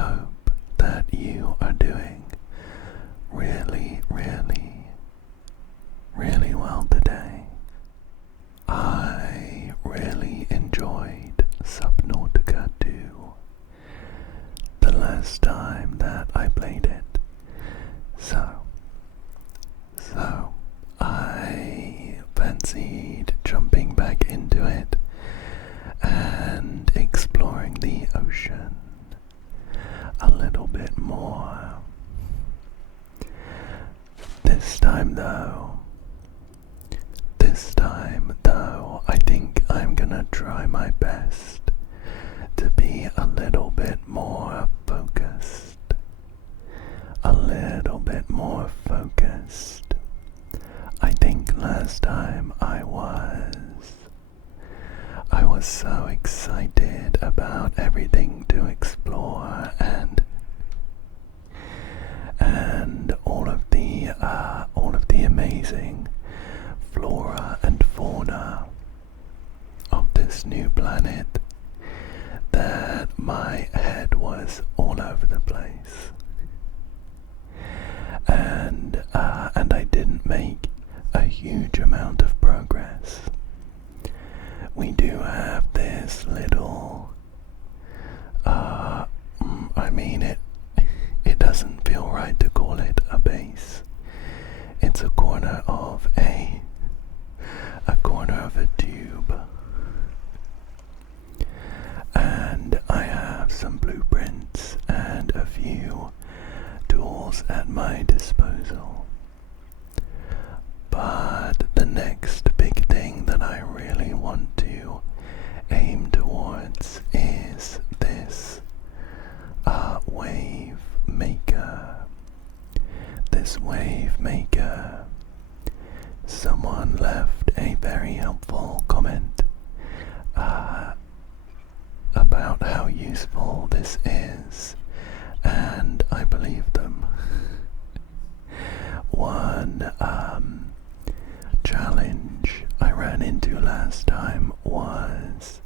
hope that you are doing really, really, really well today. I really enjoyed Subnautica 2 the last time that I played it. So I fancied jumping back into it and exploring the ocean a little bit more. This time though, I think I'm gonna try my best to be a little bit more focused. I think last time I was so excited about everything to explore and all of the amazing flora and fauna of this new planet that my head was all over the place, and I didn't make a huge amount of progress. We do have this little it doesn't feel right to call it a base. It's a corner of a tube, and I have some blueprints and a few tools at my disposal. But the next big thing that I really want to aim towards is this wave maker. Someone left a very helpful comment about how useful this is, and I believe them. One challenge I ran into last time was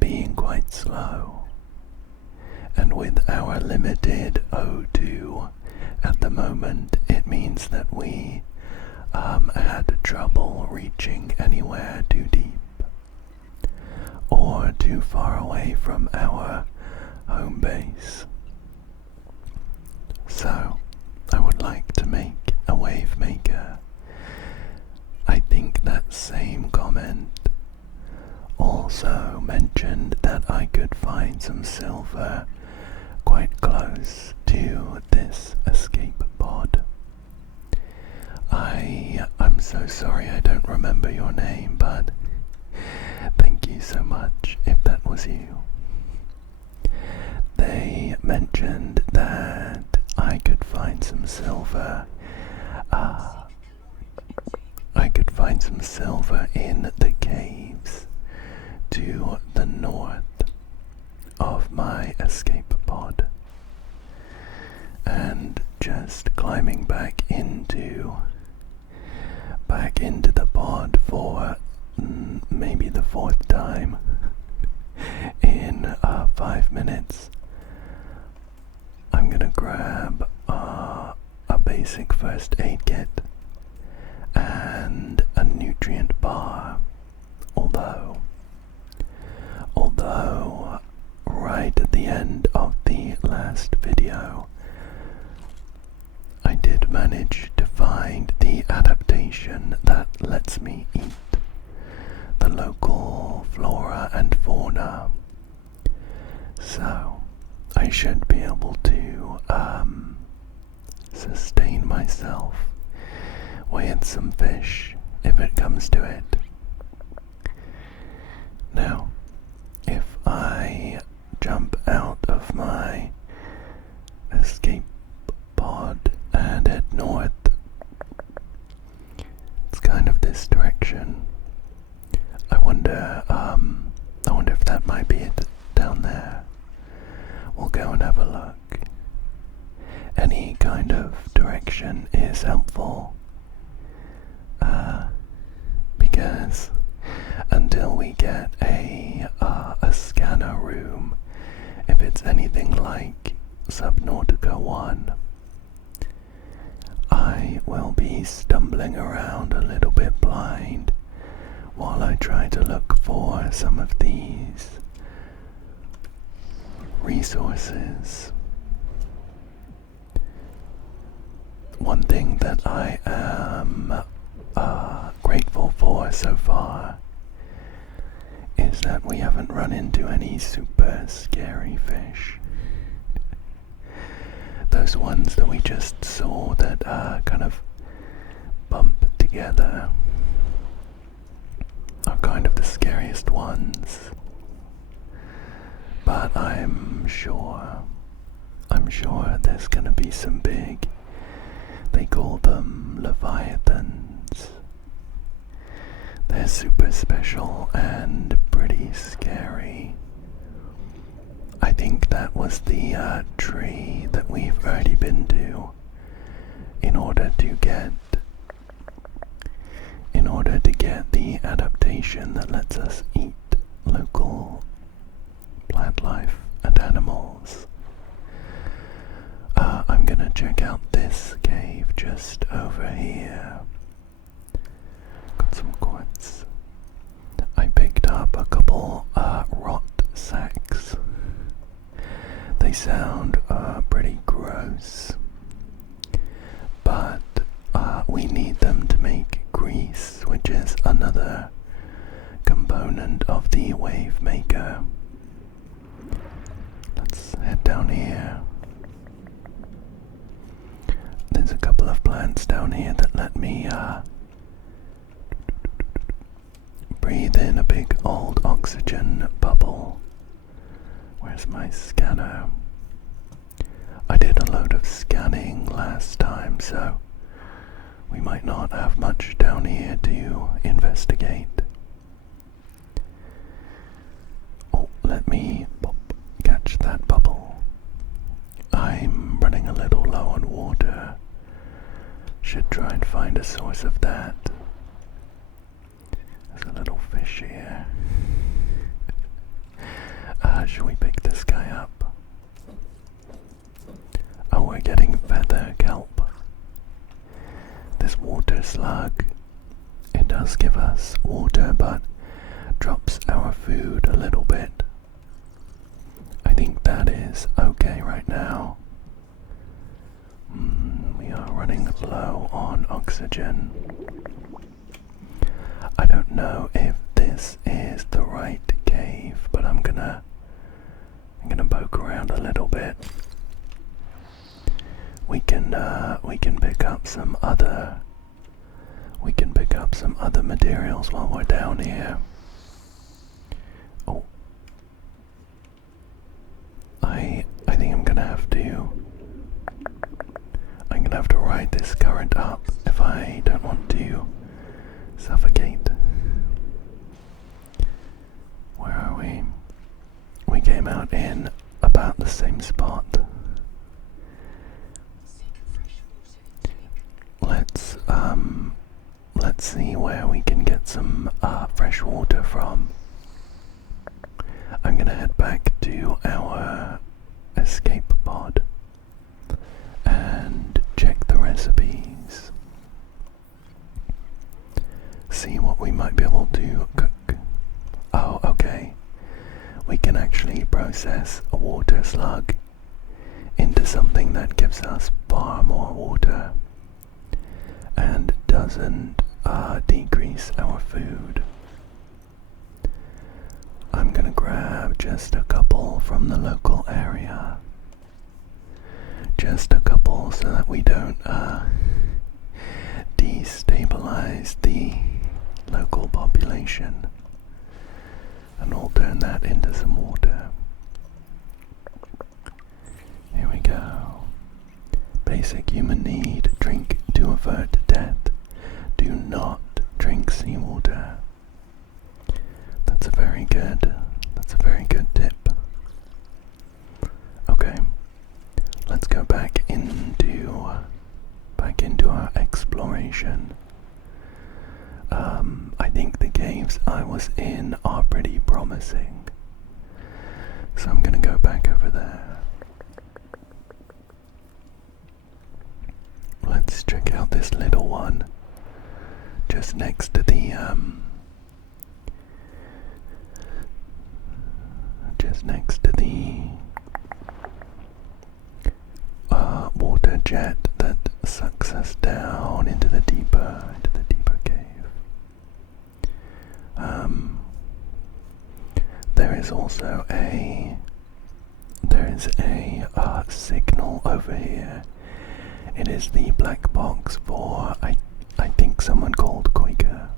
being quite slow, and with our limited O2 at the moment, it means that we had trouble reaching anywhere too deep or too far away from our home base. So I would like to make a wave maker. I think that same comment also mentioned that I could find some silver quite close to this escape pod. I'm so sorry I don't remember your name, but thank you so much if that was you. They mentioned that I could find some silver. I could find some silver in the caves to the north of my escape pod, and just climbing back into the pod for maybe the fourth time in 5 minutes. I'm gonna grab a basic first aid kit and a nutrient bar, although right at the end of the last video I did manage to find the adaptation that lets me eat the local flora and fauna, so I should be able to sustain myself with some fish if it comes to it. Now, if I jump out of my escape pod and head north, it's kind of this direction. I wonder if that might be it down there. We'll go and have a look. Any kind of direction is helpful, because until we get a scanner room, if it's anything like Subnautica 1. I will be stumbling around a little bit blind while I try to look for some of these resources. One thing that I am grateful for so far is that we haven't run into any super scary fish. Those ones that we just saw that kind of bump together are kind of the scariest ones. But I'm sure there's gonna be some big, they call them leviathans. They're super special and pretty scary. I think that was the tree that we've already been to in order to get the adaptation that lets us eat local plant life and animals. I'm gonna check out this cave just over here. Got some quartz. I picked up a couple rot sacks. They sound pretty gross, but we need them to make grease, which is another component of the wave maker. Let's head down here. There's a couple of plants down here that let me breathe in a big old oxygen bubble. Where's my scanner? I did a load of scanning last time, so we might not have much down here to investigate. Oh, let me catch that bubble. I'm running a little low on water. Should try and find a source of that. There's a little fish here. Should we pick this guy up? Oh, we're getting feather kelp. This water slug, it does give us water, but drops our food a little bit. I think that is okay right now. We are running low on oxygen. I don't know if this is the right cave, but I'm gonna poke around a little bit. We can pick up some other materials while we're down here. Oh, I think I'm gonna have to ride this current up if I don't want to suffocate. Where are we? We came out in about the same spot. Let's see where we can get some fresh water from. I'm gonna head back to our escape pod and check the recipes. See what we might be able to cook. Oh, okay. We can actually process a water slug into something that gives us far more water and doesn't decrease our food. I'm gonna grab just a couple from the local area. Just a couple so that we don't destabilize the local population. And we'll turn that into some water. Here we go. Basic human need, drink to avert death. Do not drink seawater. That's a very good tip. Okay, let's go back into our exploration. I think the caves I was in are pretty promising, so I'm gonna go back over there. let's check out this little one just next to the water jet that sucks us down into the deeper cave. There is also a signal over here. It is the black box for I think someone called Quaker.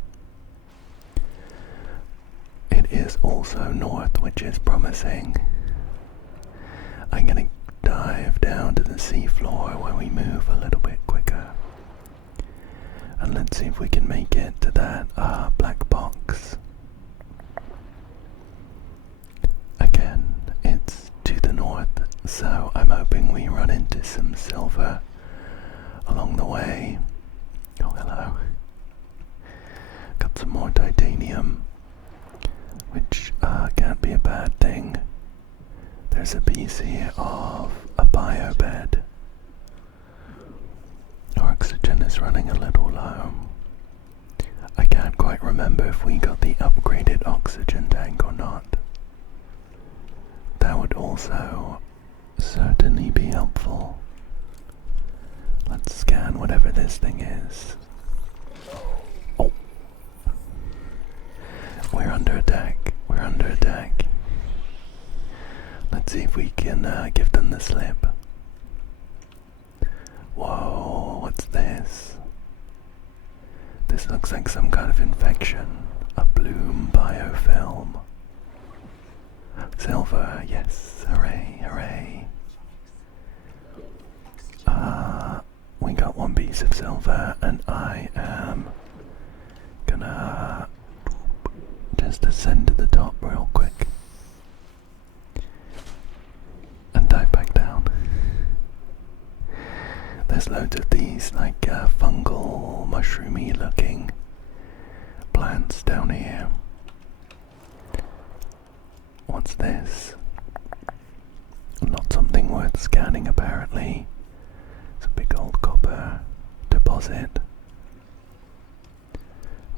It is also north, which is promising. I'm gonna dive down to the seafloor where we move a little bit quicker. And let's see if we can make it to that black box. Again, it's to the north, so I'm hoping we run into some silver along the way. Oh, hello. Got some more titanium, which can't be a bad thing. There's a piece here of a biobed. Our oxygen is running a little low. I can't quite remember if we got the upgraded oxygen tank or not. That would also certainly be helpful. Let's scan whatever this thing is. Oh. We're under attack. We're under attack. Let's see if we can give them the slip. Whoa, what's this? This looks like some kind of infection. A bloom biofilm. Silver, yes, hooray, hooray. We got one piece of silver, and I am gonna just ascend to the top real quick and dive back down. There's loads of these like fungal, mushroomy looking plants down here. What's this? Not something worth scanning apparently. It's a big old copper deposit.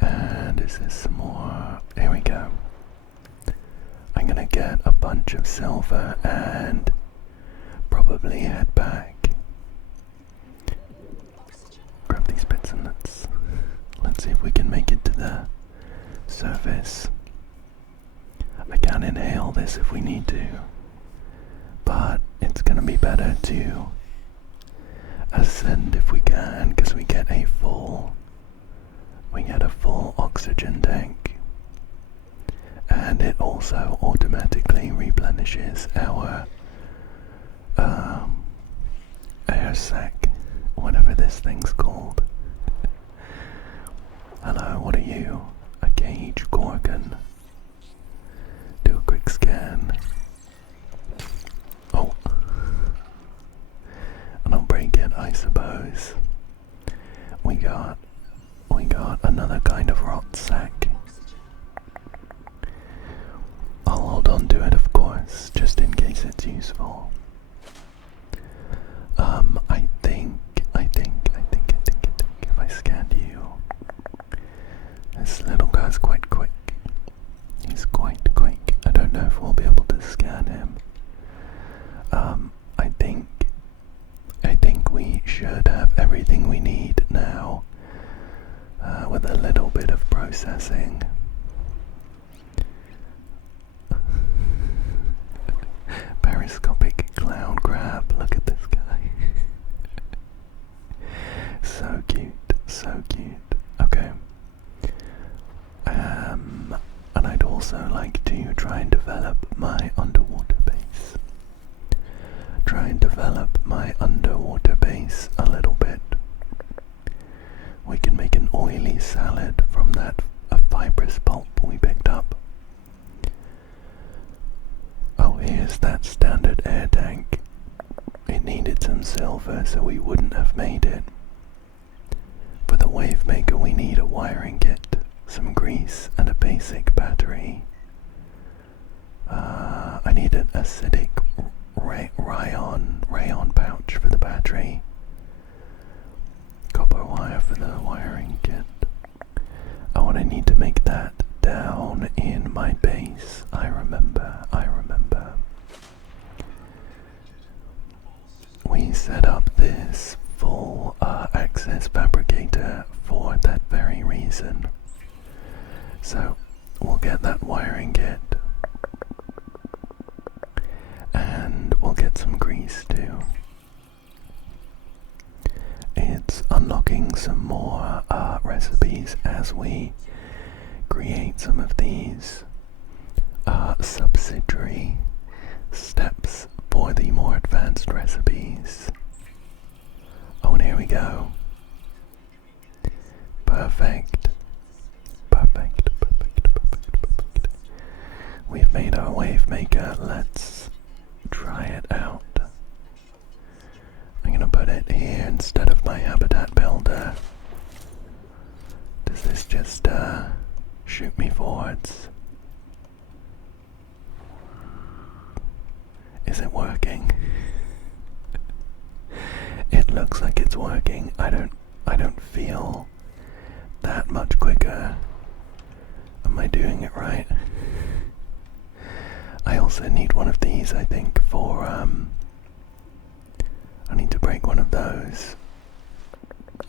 And is this some more? Here we go. I'm gonna get a bunch of silver and probably head back. Grab these bits and let's see if we can make it to the surface. I can inhale this if we need to, but it's gonna be better to ascend if we can, because we get a full oxygen tank, and it also automatically replenishes our air sac, whatever this thing's called. Hello, what are you? A cage gorgon. Do a quick scan. Oh. And I'll break it, I suppose. We got another kind of rot sack. I'll hold on to it, of course, just in case it's useful. I think if I scanned you, this little guy's quite quick. He's quite quick. I don't know if we'll be able to scan him. I think we should have everything we need now, with a little bit of processing. Periscopic clown crab, look at this guy. So cute, so cute. Okay. And I'd also like to try and develop my underwater base. A little bit. We can make an oily salad from that fibrous pulp we picked up. Oh, here's that standard air tank. It needed some silver, so we wouldn't have made it. For the wave maker, we need a wiring kit, some grease, and a basic battery. I need an acidic rayon pouch for the battery. need to make that down in my base. I remember. We set up this full access fabricator for that very reason. So we'll get that wiring kit. And we'll get some grease too. It's unlocking some more recipes as we create some of these subsidiary steps for the more advanced recipes. Oh, and here we go. Perfect. We've made our wave maker. Let's try it out. I'm gonna put it here instead of my habitat builder. Does this just shoot me forwards? Is it working? It looks like it's working. I don't feel that much quicker. Am I doing it right? I also need one of these, I think, for I need to break one of those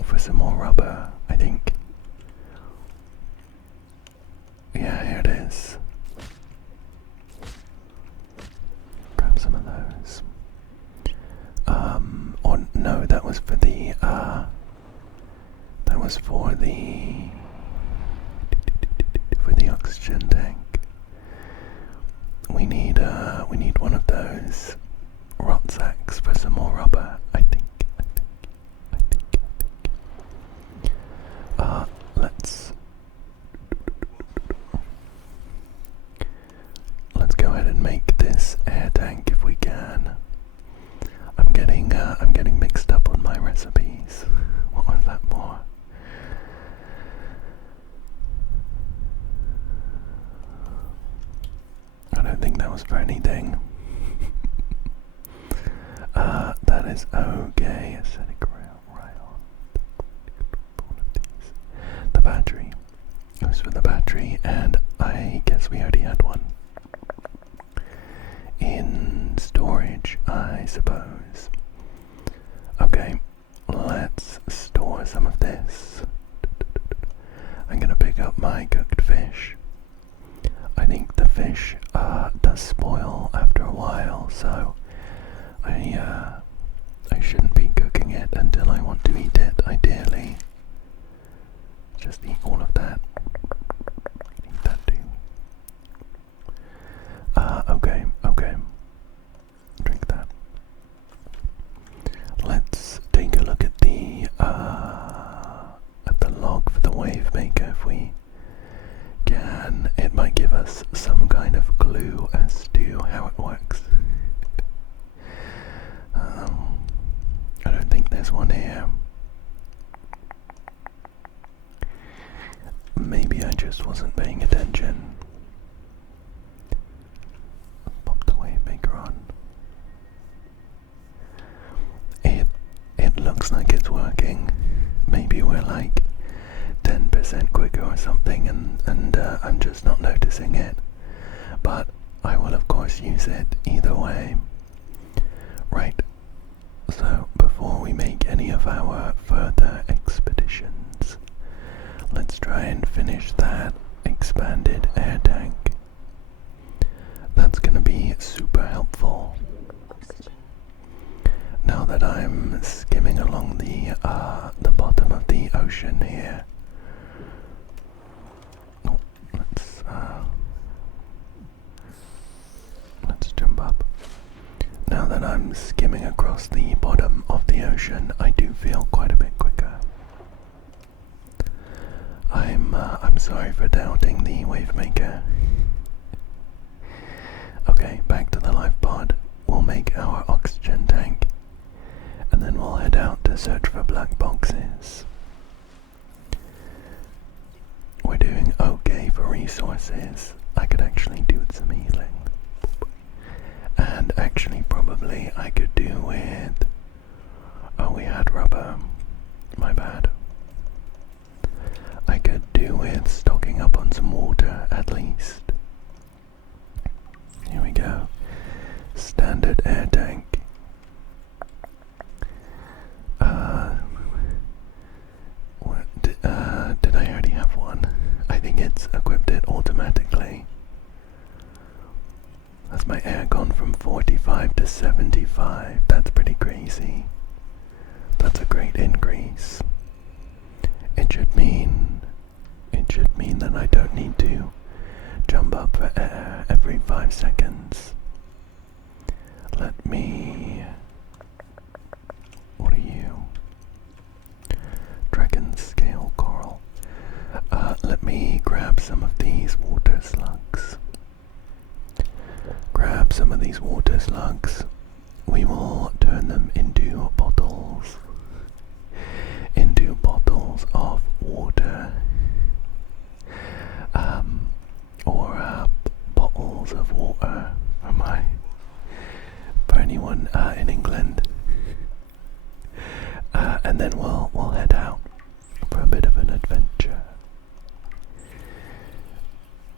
for some more rubber, I think. Yeah, here it is. Grab some of those. Or no, that was for the oxygen tank. We need one of those rot sacks for some more rubber, I think. Let's go ahead and make this air tank if we can. I'm getting mixed up on my recipes. What was that more? I don't think that was for anything. That is okay. Acidic rail. The battery. It was for the battery, and I guess we already had one in storage, I suppose. Okay, let's store some of this. I'm gonna pick up my cooked fish. I think the fish does spoil after a while, so I shouldn't be cooking it until I want to eat it, ideally. Just eat all of that. Eat that too. Okay. Drink that. Let's take a look at the log for the wave maker if we can. It might give us some kind of clue as to how it works. I don't think there's one here. Maybe I just wasn't paying attention. Pop the wave maker on. It looks like it's working. Maybe we're like 10% quicker or something, and I'm just not noticing it. But I will of course use it either way. Right. So before we make any of our further expeditions, let's try and finish that expanded air tank. That's going to be super helpful. Now that I'm skimming along the bottom of the ocean here. Oh, let's jump up. Now that I'm skimming across the bottom of the ocean, I do feel quite a bit quicker. I'm sorry for doubting the wave maker. Okay, back to the life pod. We'll make our oxygen tank, and then we'll head out to search for black boxes. We're doing okay for resources. I could actually do with some healing. And actually probably I could do with... Oh, we had rubber. My bad. I could do with stocking up nice. It should mean that I don't need to jump up for air every 5 seconds. Let me... What are you? Dragon scale coral. Let me grab some of these water slugs. Grab some of these water slugs. We will turn them into bottles. Into bottles of water. Or bottles of water for anyone in England. And then we'll head out for a bit of an adventure.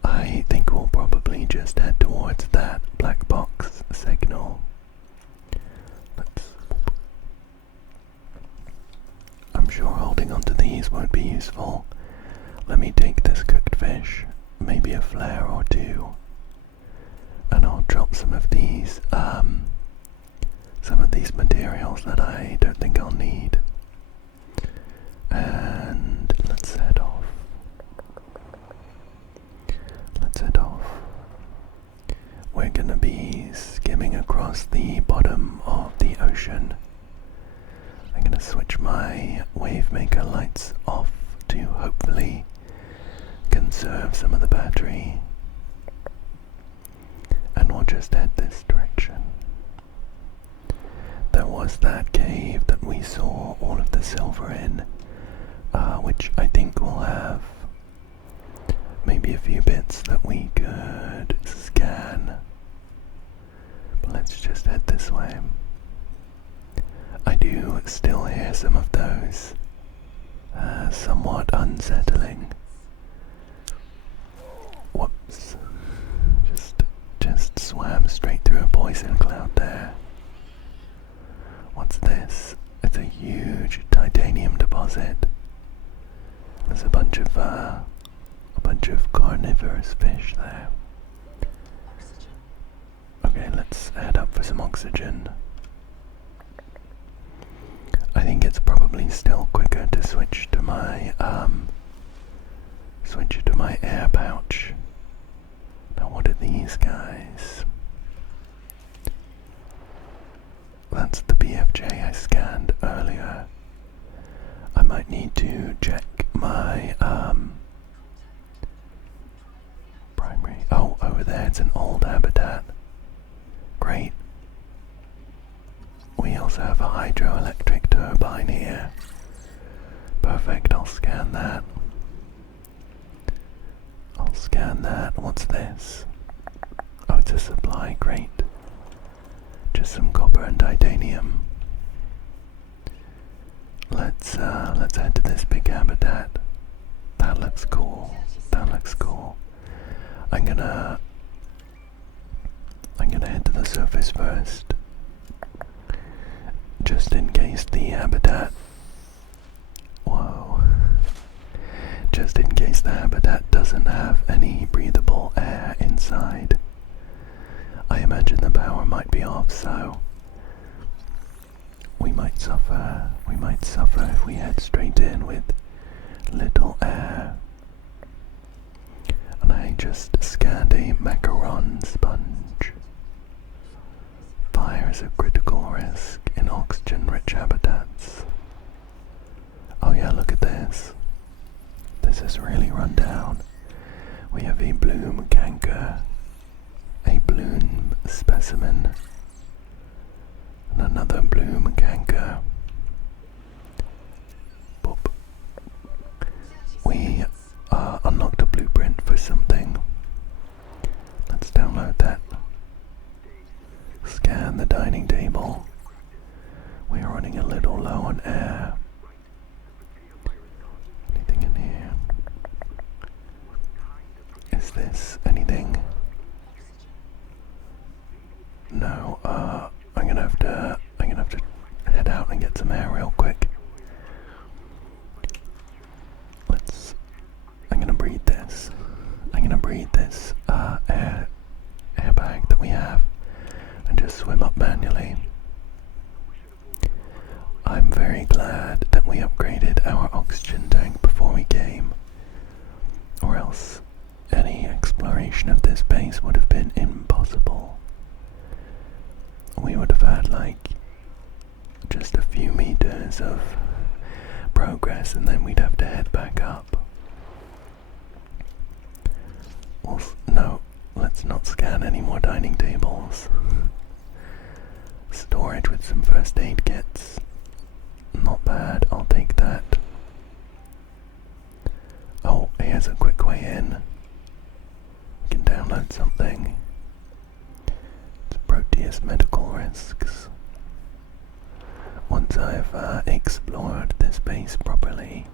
I think we'll probably just head towards that black box signal. I'm sure holding onto these won't be useful. Let me take this cooked fish, maybe a flare or two, and I'll drop some of these materials that I don't think I'll need. And let's head off. We're gonna be skimming across the bottom of the ocean. I'm gonna switch my wave maker lights off to hopefully conserve some of the battery, and we'll just head this direction. There was that cave that we saw all of the silver in, which I think will have maybe a few bits that we could scan. But let's just head this way. I do still hear some of those somewhat unsettling. Whoops. Just swam straight through a poison cloud there. What's this? It's a huge titanium deposit. There's a bunch of carnivorous fish there. Okay, let's head up for some oxygen. I think it's probably still quicker to switch to my air pouch. Now what are these guys? That's the BFJ I scanned earlier. I might need to check my primary. Oh, over there it's an old habitat. Great. We also have a hydroelectric turbine here. Perfect, I'll scan that. What's this? Oh, it's a supply crate. Just some copper and titanium. Let's head to this big habitat. That looks cool. I'm gonna head to the surface first, just in case the habitat. Whoa. Just in case the habitat doesn't have any breathable air inside. I imagine the power might be off, so we might suffer if we head straight in with little air. And I just scanned a macaron sponge. Fire is a critical risk in oxygen-rich habitats. Oh yeah, look at this. This is really run down. We have a bloom canker, a bloom specimen, and another bloom canker. Boop. We unlocked a blueprint for something. Let's download that. Scan the dining table. We're running a little low on air. Anything in here? Is this anything? No, I'm gonna have to head out and get some air real quick. I'm gonna breathe this air bag that we have and just swim up manually. I'm very glad that we we upgraded our oxygen tank before we came, or else any exploration of this base would have been impossible. We would have had like just a few meters of progress and then we'd have to head back up. Well, no, let's not scan any more dining tables. Storage with some first aid kits. Not bad, I'll take that. Oh, here's a quick way in. We can download something. It's Proteus medical risks. Once I've explored this base properly,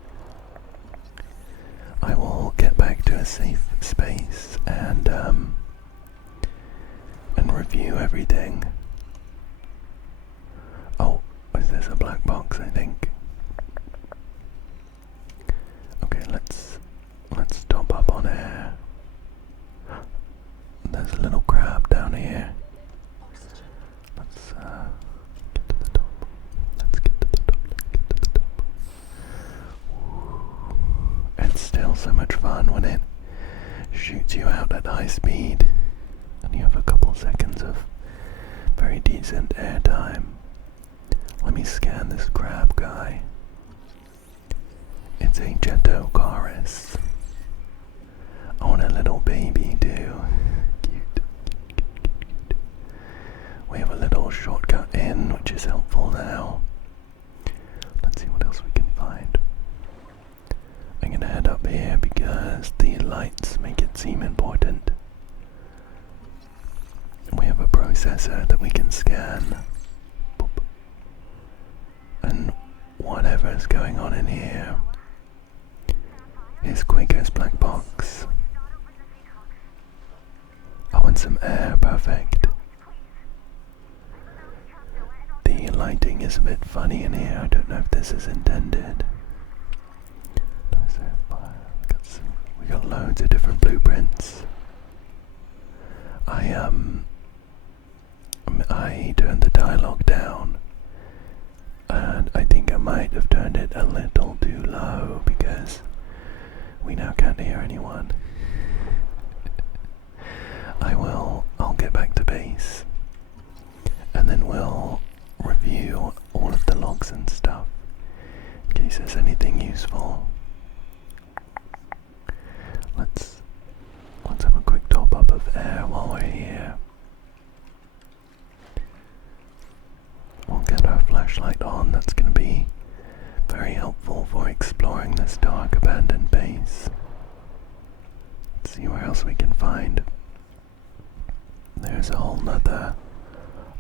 I will get back to a safe space and review everything. Oh, is this a black box, I think? Okay, let's top up on air. There's a little crab down here. Let's get to the top. Let's get to the top. Let's get to the top. It's still so much fun when it shoots you out at high speed and you have a couple seconds of very decent air time. Let me scan this crab guy. It's a Jetocaris. I want a little baby too. Cute. We have a little shortcut in, which is helpful now. Let's see what else we can find. I'm gonna head up here because the lights make it seem important. We have a processor that we can scan. Boop. And whatever's going on in here is Quaker's black box. Oh, and some air, perfect. The lighting is a bit funny in here, I don't know if this is intended. We got loads of different blueprints. I turned the dialogue down, and I think I might have turned it a little too low because we now can't hear anyone. I'll get back to base, and then we'll review all of the logs and stuff in case there's anything useful. Let's have a quick top up of air while we're here. We'll get our flashlight on, that's going to be very helpful for exploring this dark abandoned base. Let's see where else we can find. There's a whole nother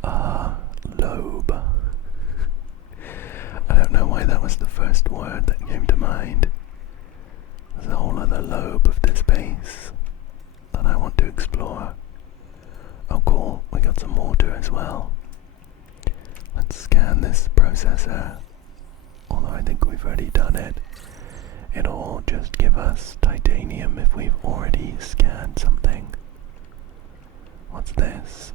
lobe. I don't know why that was the first word that came to mind. There's a whole other lobe of this base that I want to explore. Oh cool, we got some water as well. Let's scan this processor. Although I think we've already done it. It'll just give us titanium if we've already scanned something. What's this?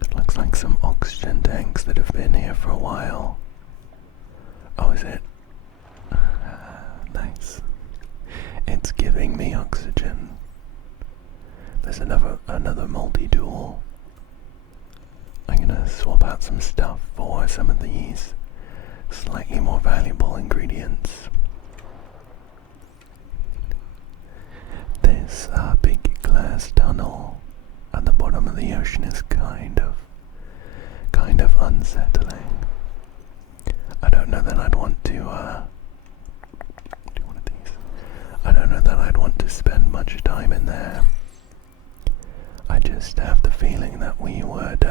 It looks like some oxygen tanks that have been here for a while. Oh, is it? Nice. It's giving me oxygen. There's another multi-tool. I'm gonna swap out some stuff for some of these slightly more valuable ingredients. This big glass tunnel at the bottom of the ocean is kind of unsettling. I don't know that I'd want to do one of these. I don't know that I'd want to spend much time in there. I just have the feeling that we would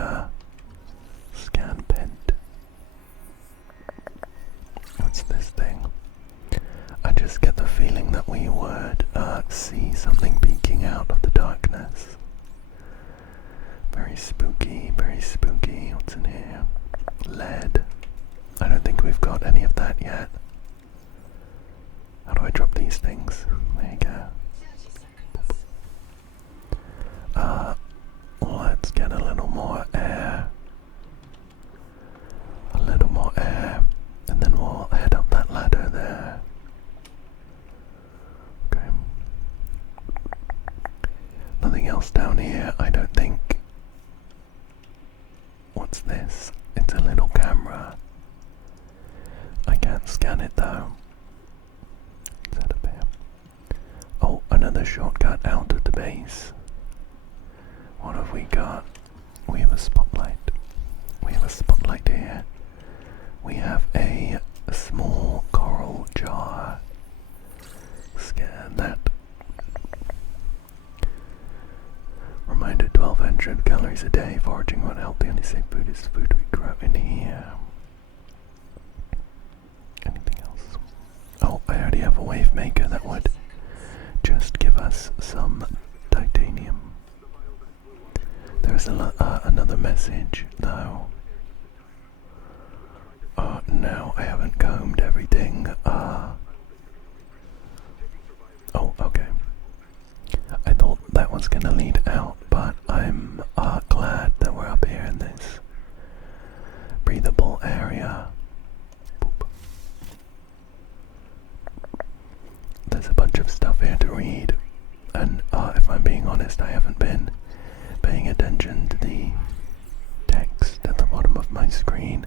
scan pent. What's this thing? I just get the feeling that we would see something peeking out of the darkness. Very spooky, very spooky. What's in here? Lead. I don't think we've got any of that yet. How do I drop these things? There you go. Let's get a little more air. A little more air. And then we'll shortcut out of the base. What have we got? We have a spotlight. We have a spotlight here. We have a small coral jar. Scan that. Reminder, 1200 calories a day. Foraging won't help. The only safe food is the food we grow in here. Anything else? Oh, I already have a wave maker that would just give us some titanium. There's another message, though. No, I haven't combed everything. Oh, okay. I thought that was gonna lead out, but I'm glad that we're up here in this breathable area. Boop. There's a bunch of stuff here to read, and if I'm being honest, I haven't been paying attention to the text at the bottom of my screen.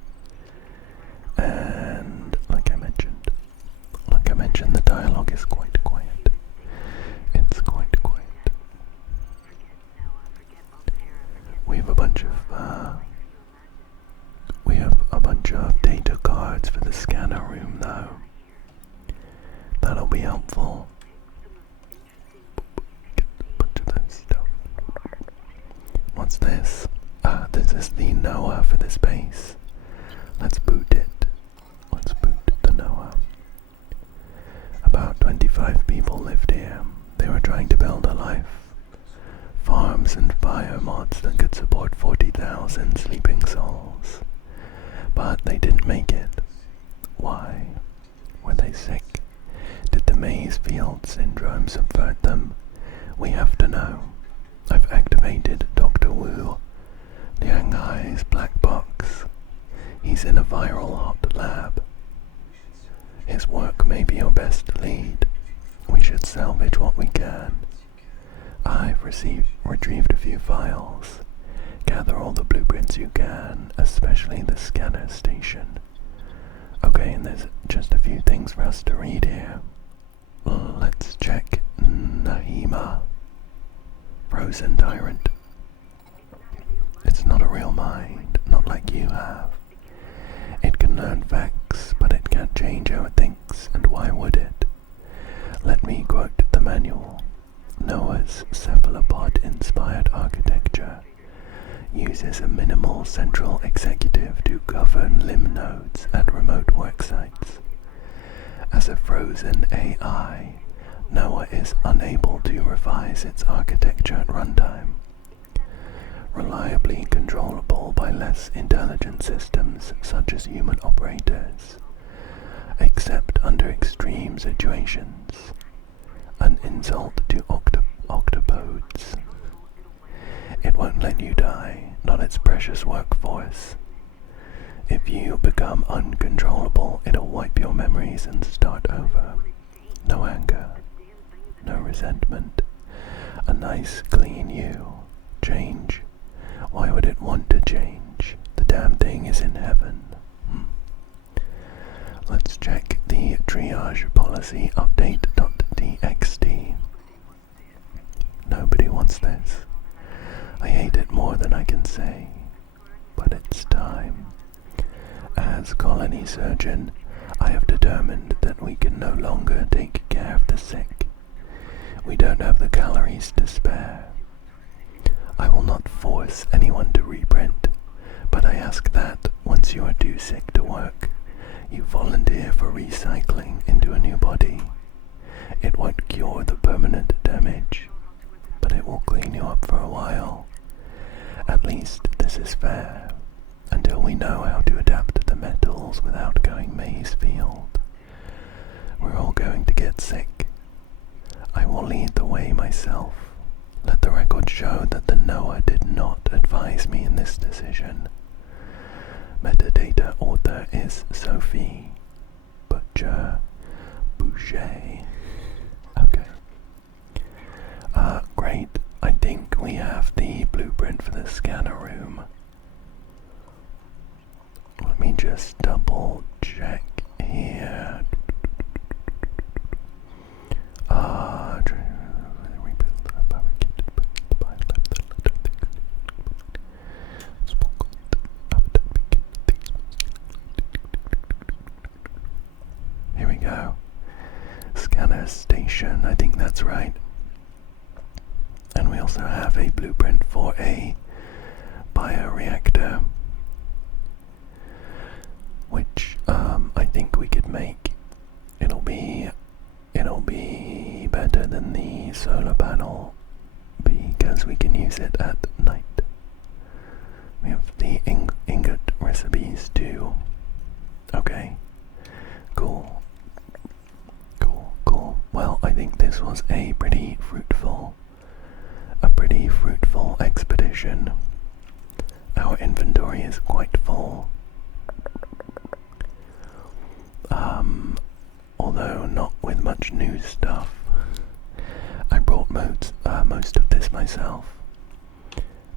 And like I mentioned, the dialogue is quite quiet. It's quite quiet. We have a bunch of data cards for the scanner room, though. That'll be helpful. Get a bunch of those stuff. What's this? This is the NOAA for this base. Let's boot it. Let's boot the NOAA. About 25 people lived here. They were trying to build a life. Farms and biomods that could support 40,000 sleeping souls. But they didn't make it. Why? Were they sick? Did the maize field syndrome subvert them? We have to know. I've activated Dr. Wu, Lianghai's black box. He's in a viral hot lab. His work may be your best lead. We should salvage what we can. I've retrieved a few files. Gather all the blueprints you can, especially the scanner station. Okay, and there's just a few things for us to read here. Let's check Nahima. Frozen tyrant. It's not a real mind, not like you have. It can learn facts, but it can't change how it thinks, and why would it? Let me quote the manual. Noah's cephalopod-inspired architecture uses a minimal central executive to govern limb nodes at remote work sites. As a frozen AI, Noah is unable to revise its architecture at runtime. Reliably controllable by less intelligent systems such as human operators, except under extreme situations. An insult to octopodes. It won't let you die, not its precious workforce. If you become uncontrollable, it'll wipe your memories and start over. No anger, no resentment. A nice, clean you. Change. Why would it want to change? The damn thing is in heaven. Let's check the triage policy update.txt. Nobody wants this. I hate it more than I can say, but it's time. As colony surgeon, I have determined that we can no longer take care of the sick. We don't have the calories to spare. I will not force anyone to reprint, but I ask that, once you are too sick to work, you volunteer for recycling into a new body. It won't cure the permanent damage, but it will clean you up for a while. At least this is fair, until we know how to adapt the metals without going maize field. We're all going to get sick. I will lead the way myself. Let the record show that the NOAA did not advise me in this decision. Metadata author is Sophie Boucher. Okay. Great. I think we have the blueprint for the scanner room. Let me just double check here. go. Scanner station, I think that's right. And we also have a blueprint for a bioreactor, which I think we could make. It'll be better than the solar panel because we can use it at night. We have the ingot recipes too. Okay, cool. Well, I think this was a pretty fruitful expedition. Our inventory is quite full. Although not with much new stuff. I brought most of this myself.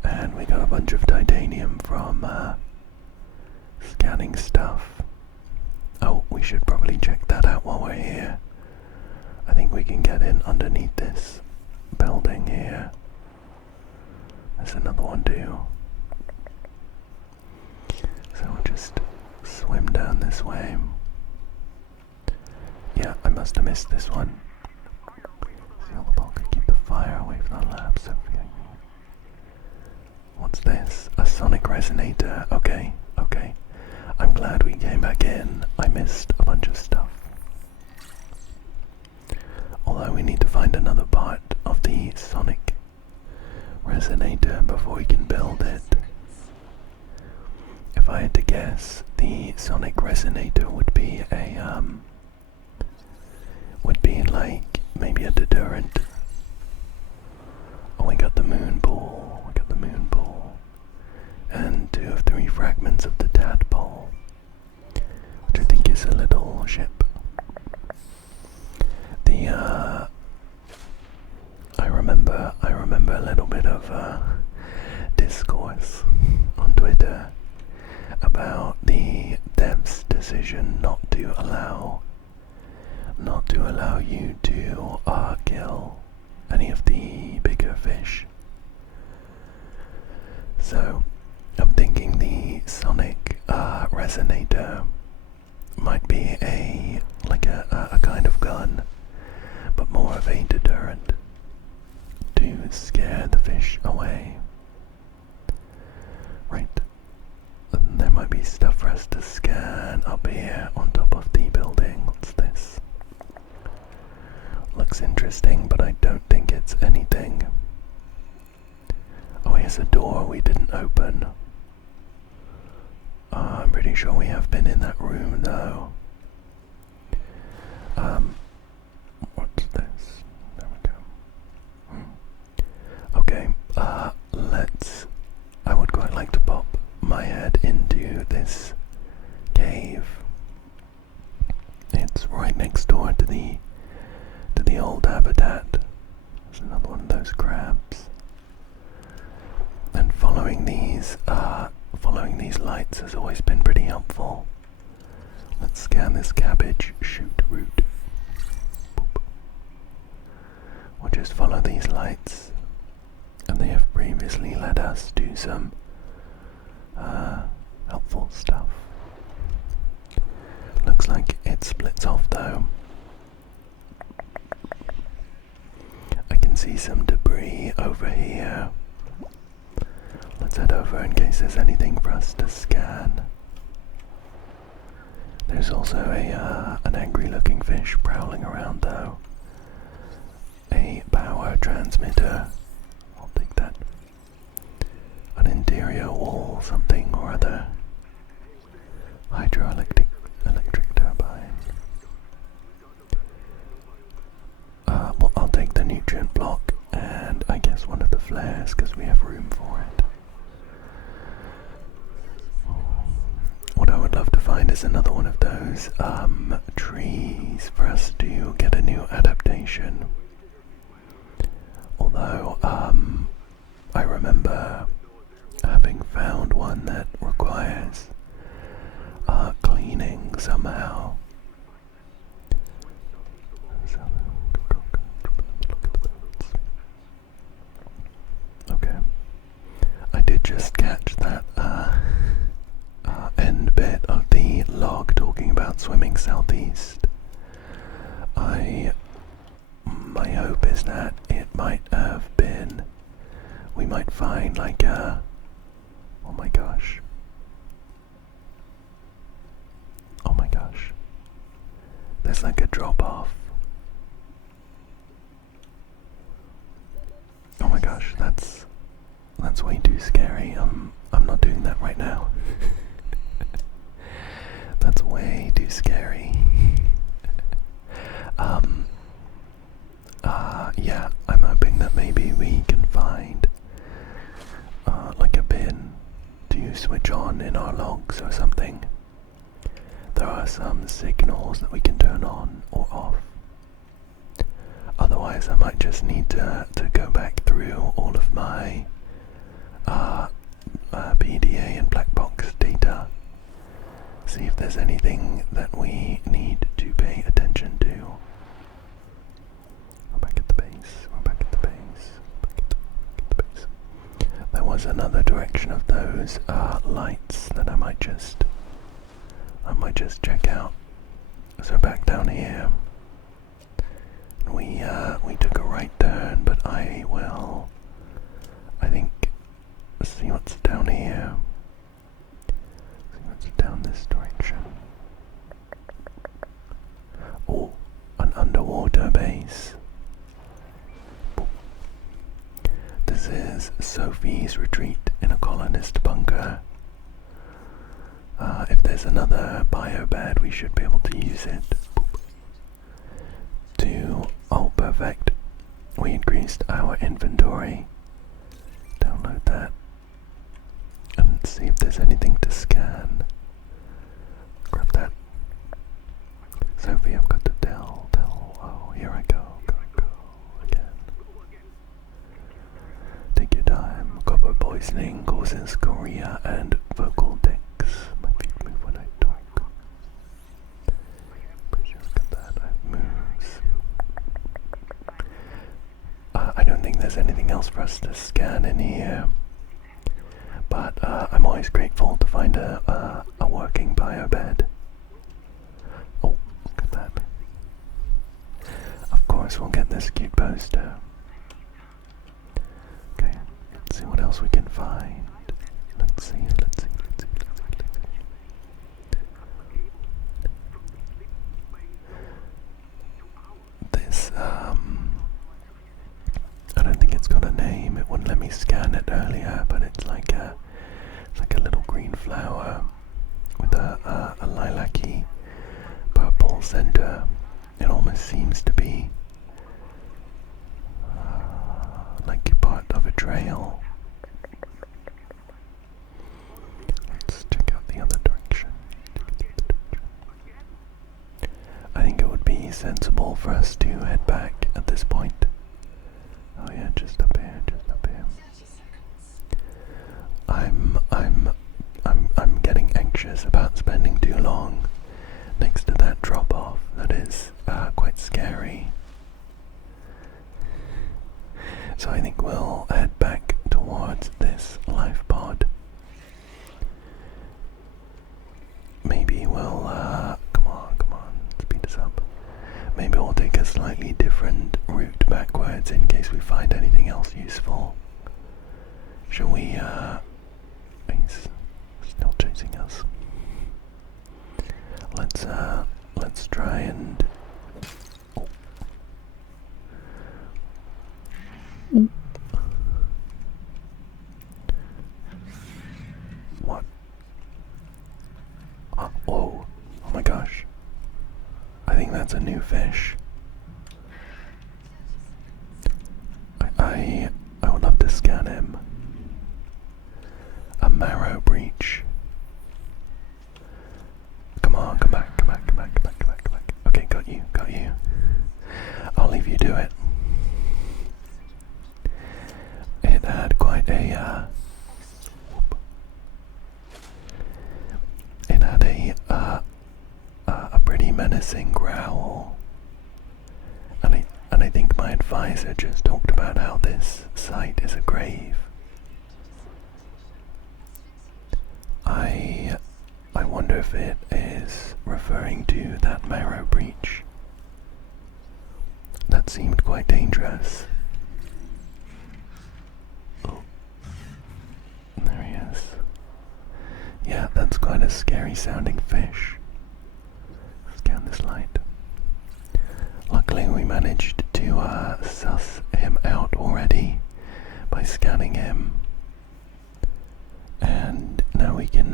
And we got a bunch of titanium from scanning stuff. Oh, we should probably check that out while we're here. I think we can get in underneath this building here. There's another one too. So we'll just swim down this way. Yeah, I must have missed this one. Seal the bulk and keep the fire away from the lab, Sophia. What's this? A sonic resonator. Okay. I'm glad we came back in. I missed a bunch of stuff. Although we need to find another part of the sonic resonator before we can build it. If I had to guess, the sonic resonator would be like maybe a deterrent. Oh, we got the moon ball. And 2 of 3 fragments of the tadpole, which I think is a little ship. I remember a little bit of discourse on Twitter about the devs' decision not to allow you to kill any of the bigger fish. So I'm thinking the sonic resonator might be a kind of gun, but more of a deterrent to scare the fish away. Right. And there might be stuff for us to scan up here on top of the building. What's this? Looks interesting, but I don't think it's anything. Oh, here's a door we didn't open. I'm pretty sure we have been in that room though. What's this? There we go. Okay, I would quite like to pop my head into this cave. It's right next door to the old habitat. There's another one of those crabs. And following these lights has always been pretty helpful. Let's scan this cabbage shoot route. Boop. We'll just follow these lights, and they have previously led us to some helpful stuff. Looks like it splits off though. I can see some debris over here. Let's head over in case there's anything for us to scan. There's also an angry-looking fish prowling around though. A power transmitter. I'll take that. An interior wall, something or other. Hydroelectric turbine. Well, I'll take the nutrient block and I guess one of the flares because we have room for it. What I would love to find is another one of those trees for us to get a new adaptation. Although I remember having found one that requires cleaning somehow. Okay, I did just catch that end bit of the log talking about swimming southeast. my hope is that it might have been, we might find like a, oh my gosh, there's like a drop off. Oh my gosh, that's way too scary. I'm not doing that right now. That's way too scary. Yeah, I'm hoping that maybe we can find like a pin to switch on in our logs or something. There are some signals that we can turn on or off. Otherwise, I might just need to go back through all of my PDA and black box data, see if there's anything that we need to pay attention to. We're back at the base. There was another direction of those lights that I might just check out. So back down here, we took a right turn, but I think, see what's down here. See what's down this direction. Oh, an underwater base. This is Sophie's retreat in a colonist bunker. If there's another biobed, we should be able to use it. Oh, perfect. We increased our inventory. Download that. And see if there's anything to scan. Grab that. Sophie, I've got to tell. Oh, here I go. Go again. Take your time. Copper poisoning causes chorea and vocal tics. My feet move when I talk. Look at that. It moves. I don't think there's anything else for us to scan in here. But I'm always grateful to find a working biobed. Oh, look at that. Of course, we'll get this cute poster. Okay, let's see what else we can find. Let's see. This, I don't think it's got a name. It wouldn't let me scan it earlier, but it's like a little green flower with a lilac-y purple center. It almost seems to be like part of a trail. Let's check out the other direction. I think it would be sensible for us to head back at this point. Oh yeah, just up here. I'm getting anxious about spending too long next to that drop-off. That is quite scary. So I think we'll head back towards this life pod. Maybe we'll come on, speed us up. Maybe we'll take a slightly different route backwards in case we find anything else useful. Shall we, he's still chasing us. Let's try and... Oh. What? Oh my gosh. I think that's a new fish. I would love to scan him. A marrow breach. Come on, come back. Okay, got you. I'll leave you to it. It had quite a, a pretty menacing growl. And I think my advisor just talked about how this site is a grave. I wonder if it is referring to that marrow breach. that seemed quite dangerous. Oh, there he is. Yeah, that's quite a scary sounding fish. Scan this light. Luckily we managed to suss him out already by scanning him. And now we can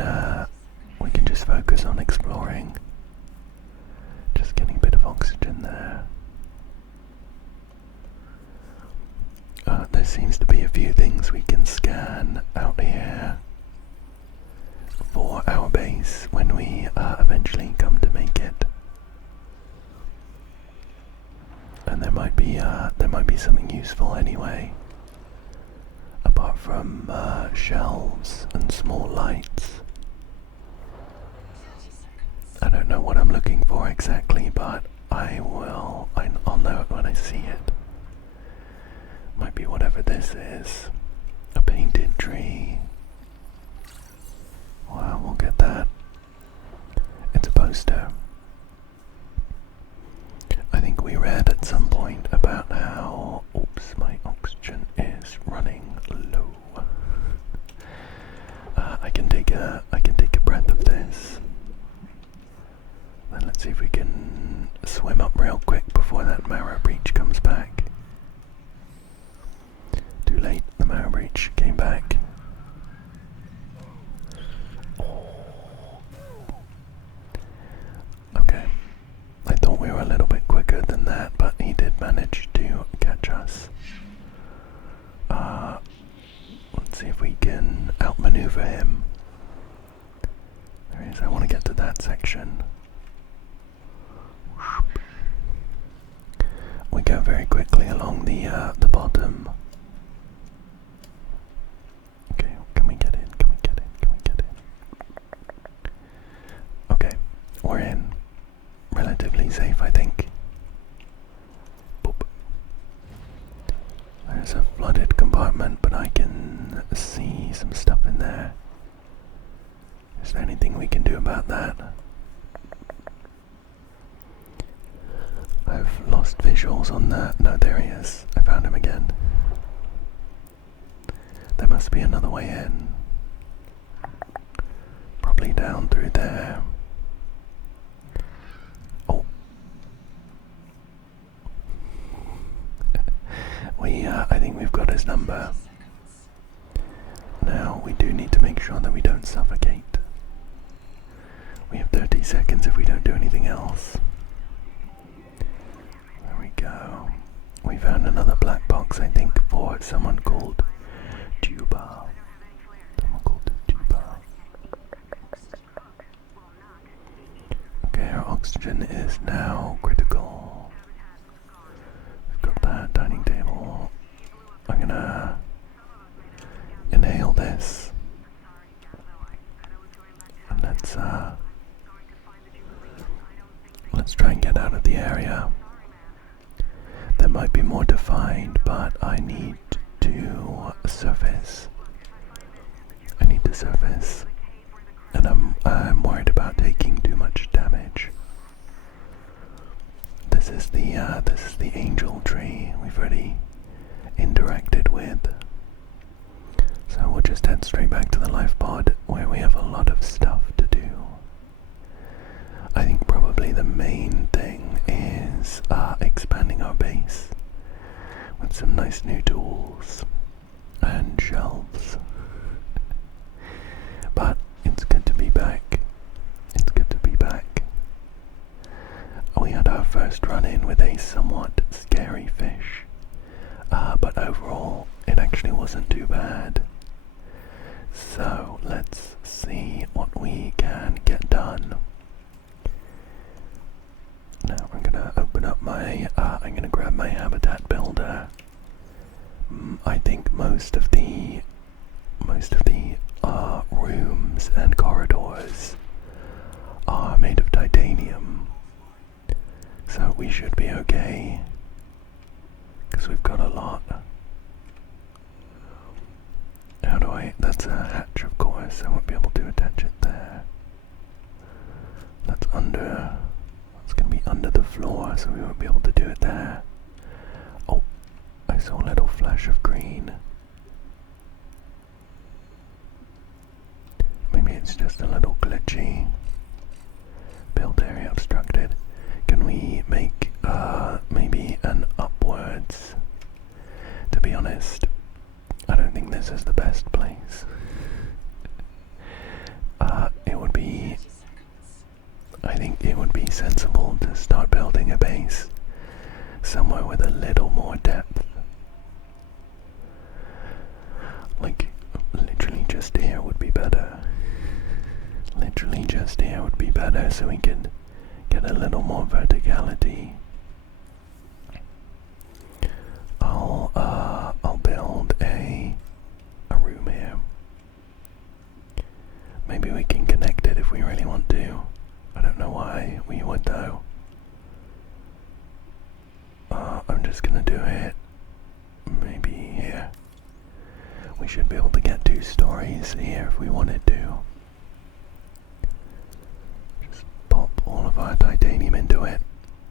just focus on exploring. Just getting a bit of oxygen there. There seems to be a few things we can scan out here for our base when we eventually come to make it. And there might be something useful anyway, apart from shelves and small lights. I don't know what I'm looking for exactly, but I'll know it when I see it. Might be whatever this is. A painted tree. Wow, we'll get that. It's a poster. I think we read at some point about how, oops, my oxygen is running low. I can take a breath of this. Then let's see if we can swim up real quick before that marrow breach comes back. Too late, the marrow breach came back. Okay, I thought we were a little bit quicker than that, but he did manage to catch us. Let's see if we can outmaneuver him. There he is. I want to get to that section. We go very quickly along the bottom. Okay, can we get in? Can we get in? Can we get in? Okay, we're in. Relatively safe, I think. Boop. There's a flooded compartment, but I can see some stuff in there. Is there anything we can do about that? I've lost visuals on that. No, there he is. I found him again. There must be another way in. Probably down through there. Oh. I think we've got his number. Now, we do need to make sure that we don't suffocate. We have 30 seconds if we don't do anything else. There we go. We found another black box, I think, for someone called Tuba. Someone called Tuba. Okay, our oxygen is now critical. We've got that dining table. I'm gonna inhale this. And let's try and get out of the area. That might be more defined, but I need to surface. I need to surface, and I'm worried about taking too much damage. This is the angel tree we've already interacted with. So we'll just head straight back to the life pod, where we have a lot of stuff to do. I think probably the main thing is expanding our base with some nice new tools and shelves. But it's good to be back. It's good to be back. We had our first run-in with a somewhat scary fish, but overall it actually wasn't too bad. So let's see what we can get done. Now I'm gonna open up I'm gonna grab my habitat builder. I think most of the rooms and corridors are made of titanium, so we should be okay, because we've got a lot. That's a hatch, of course. I won't be able to attach it there. That's going to be under the floor, so we won't be able to do it there. saw a little flash of green. Maybe it's just a little glitchy. Build area obstructed. Can we make maybe an upwards? To be honest, I don't think this is the best place. I think it would be sensible to start building a base somewhere with a little more depth. Like, literally just here would be better. Literally just here would be better so we could get a little more verticality. I'll build a room here. Maybe we can connect it if we really want to. I don't know why we would though. I'm just gonna do it maybe here. We should be able to get 2 stories here if we wanted to. Just pop all of our titanium into it,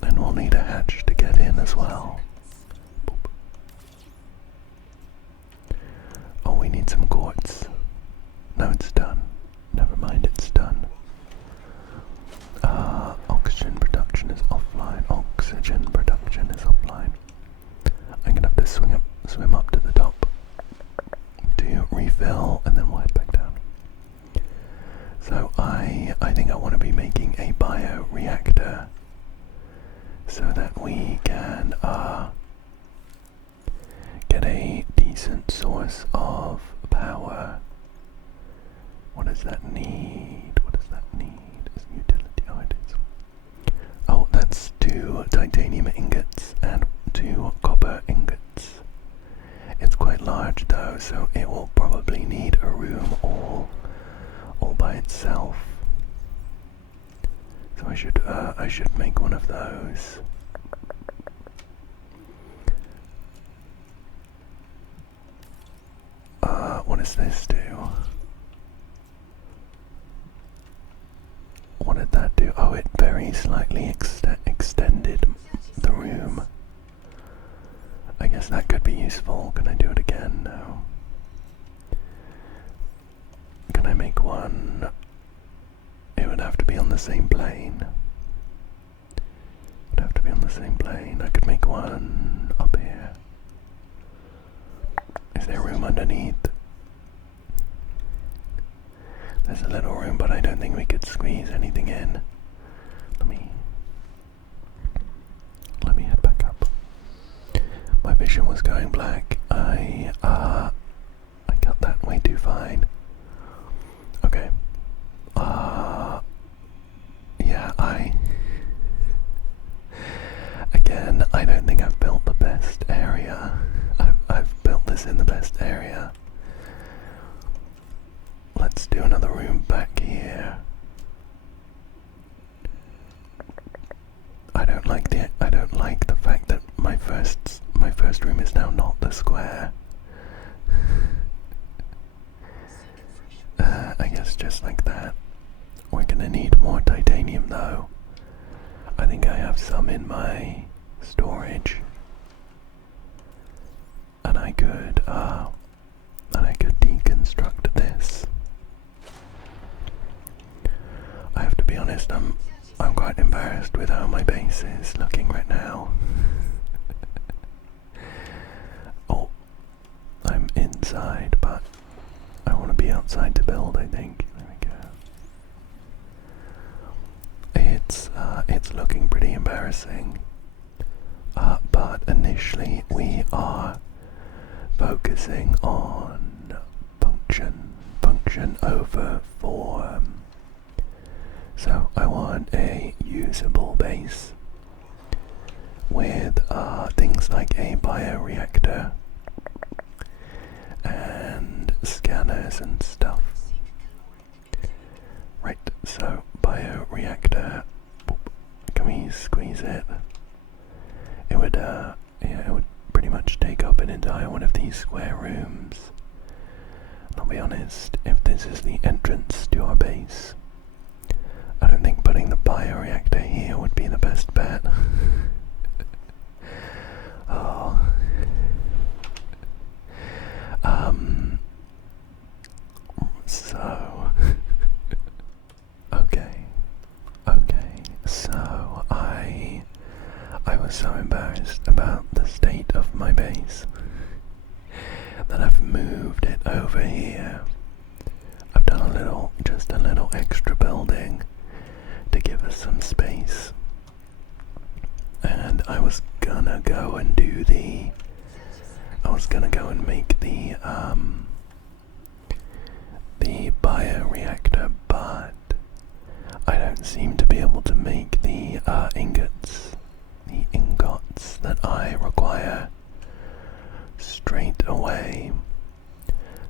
and we'll need a hatch to get in as well. Boop. Oh, we need some quartz. No, it's done. Never mind, it's done. Oxygen production is offline. Oxygen production is offline. I'm gonna have to swim up to the top to refill, and then we'll head back down. So I think I want to be making a bioreactor so that we can get a decent source of power. What does that need? What does that need? As utility? Oh, it is. Oh, that's 2 titanium ingots and 2 copper ingots. It's quite large though, so it will probably need a room all by itself. So I should make one of those. What does this do? What did that do? Oh, it very slightly extended the room. I guess that could be useful. Can I do it again? No. Can I make one? It would have to be on the same plane. It would have to be on the same plane. I could make one up here. Is there room underneath? There's a little room, but I don't think we could squeeze anything in. Let me head back up. My vision was going black. I got that way too fine. Okay. Yeah, again, I don't think I've built the best area. I've built this in the best area. Let's do another room back here. I don't like the fact that my first room is now not the square. I guess just like that. We're gonna need more titanium though. I think I have some in my storage. And I could deconstruct this. I have to be honest, I'm quite embarrassed with how my base is looking right now. Oh, I'm inside, but I want to be outside to build, I think. There we go. It's looking pretty embarrassing. But initially we are focusing on function over form. So I want a usable base with things like a bioreactor and scanners and stuff. Right, so bioreactor. Can we squeeze it? It would it would pretty much take up an entire one of these square rooms. I'll be honest, if this is the entrance to our base, I don't think putting the bioreactor here would be the best bet. Oh, So I was so embarrassed about the state of my base that I've moved it over here. I've done just a little extra building to give us some space. And I was gonna go and make the bioreactor, but I don't seem to be able to make the ingots that I require straight away.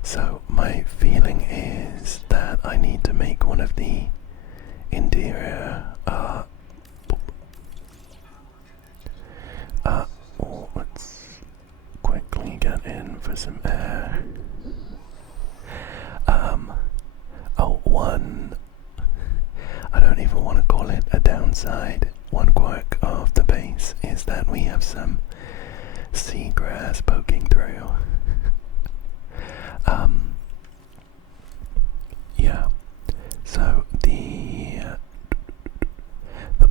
So my feeling is that I need to make one of the interior let's quickly get in for some air. One, I don't even want to call it a downside. One quirk of the base is that we have some seagrass poking through. Yeah. So the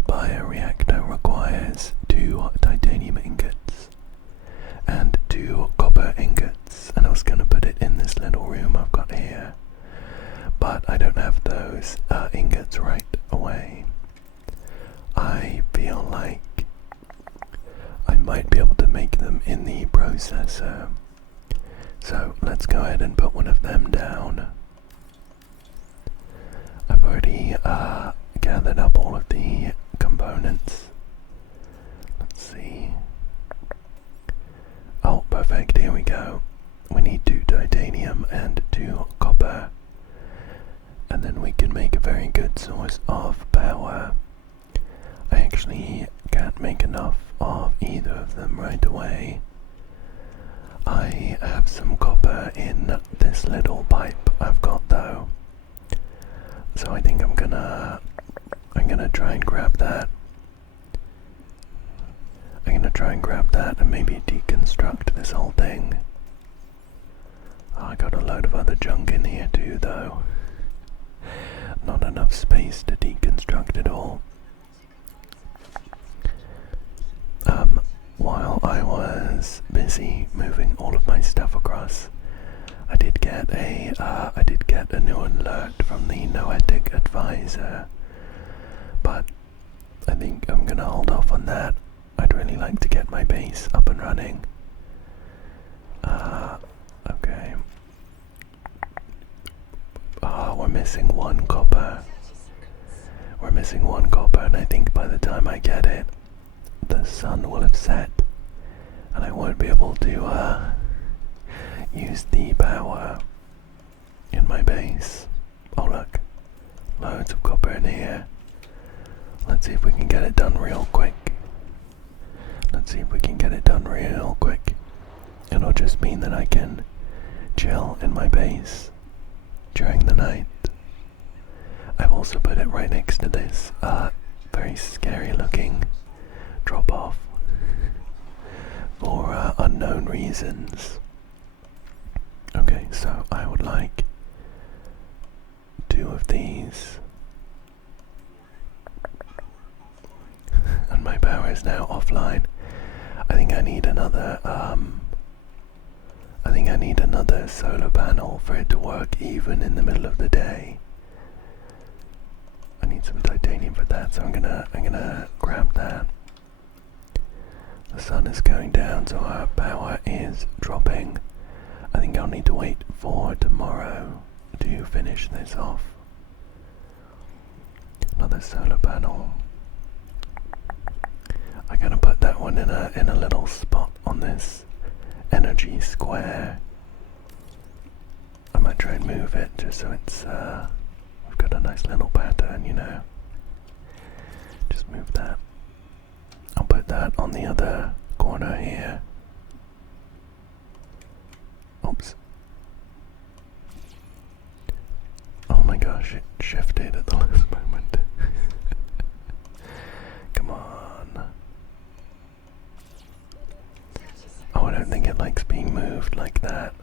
bioreactor requires 2 titanium ingots and 2 copper ingots, and I was going to put it in this little room I've got here, but I don't have those ingots right away. I feel like I might be able to make them in the processor, so let's go ahead and put one of them down. I've already gathered up all of the components. Let's see. Oh, perfect, here we go. We need 2 titanium and 2 copper, and then we can make a very good source of power. I actually can't make enough of either of them right away. I have some copper in this little pipe I've got though, so I think I'm gonna try and grab that. I'm gonna try and grab that and maybe deconstruct this whole thing. Oh, I got a load of other junk in here too though. Not enough space to deconstruct it all. While I was busy moving all of my stuff across, I did get a new alert from the Noetic advisor, but I think I'm gonna hold off on that. I'd really like to get my base up and running. Okay. We're missing 1 copper. We're missing 1 copper, and I think by the time I get it, the sun will have set, and I won't be able to use the power in my base. Oh look, loads of copper in here. Let's see if we can get it done real quick. It'll just mean that I can chill in my base during the night. I've also put it right next to this very scary looking drop off for unknown reasons. Okay, so I would like 2 of these, and my power is now offline. I think I need another solar panel for it to work even in the middle of the day. I need some titanium for that, so I'm gonna grab that. The sun is going down, so our power is dropping. I think I'll need to wait for tomorrow to finish this off. Another solar panel. I gotta put that one in a little spot on this energy square. I might try and move it just so it's we've got a nice little pattern, you know. Just move that. I'll put that on the other corner here. Oops. Oh my gosh, it shifted at the last moment. Come on. Oh, I don't think it likes being moved like that.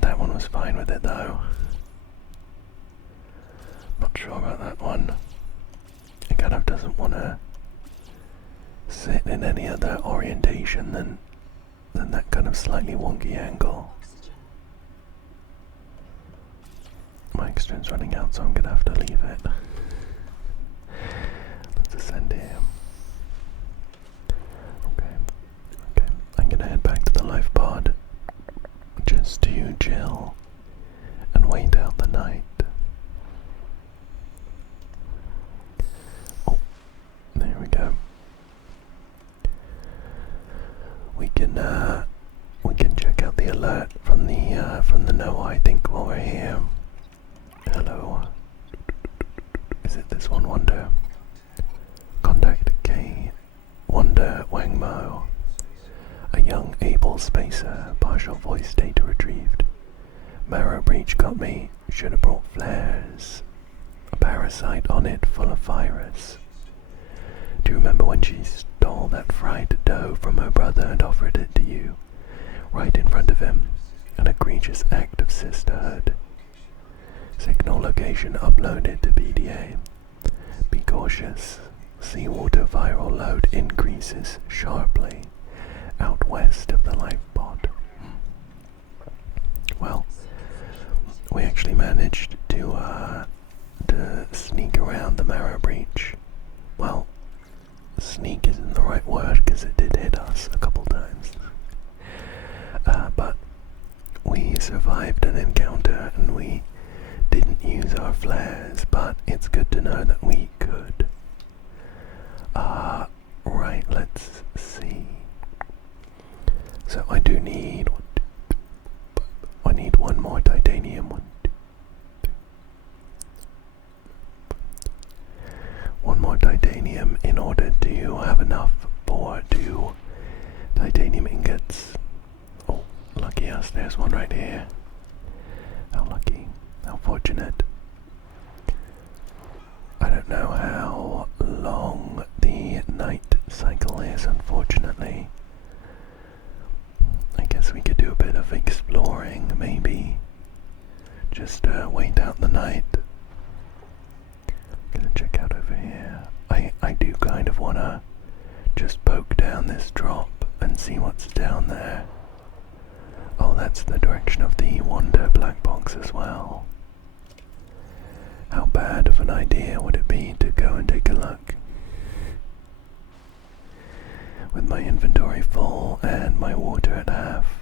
That one was fine with it though. Not sure about that in any other orientation than that kind of slightly wonky angle. My oxygen's running out, so I'm gonna have to leave it. Let's ascend here. Okay, I'm gonna head back to the life pod just to chill and wait out the night. Oh, there we go. We can check out the alert from the NOAA, I think, while we're here. Hello. Is it this one, Wonder? Contact K. Wonder Wangmo. A young, able spacer. Partial voice data retrieved. Marrow breach got me. Should have brought flares. A parasite on it full of virus. Do you remember when she stole that fried dough from her brother and offered it to you? Right in front of him. An egregious act of sisterhood. Signal location uploaded to PDA. Be cautious. Seawater viral load increases sharply out west of the life pod. Well, we actually managed to sneak around the marrow breach. Well, sneak isn't the right word because it did hit us a couple times. But we survived an encounter and we didn't use our flares, but it's good to know that we could. Right, let's see. So I do need one more titanium. One more titanium in order to have enough for 2 titanium ingots. Oh, lucky us, there's one right here. How lucky, how fortunate. I don't know how long the night cycle is, unfortunately. I guess we could do a bit of exploring, maybe. Just wait out the night. Gonna check out over here. I do kind of wanna just poke down this drop and see what's down there. Oh, that's the direction of the Wonder black box as well. How bad of an idea would it be to go and take a look? With my inventory full and my water at half.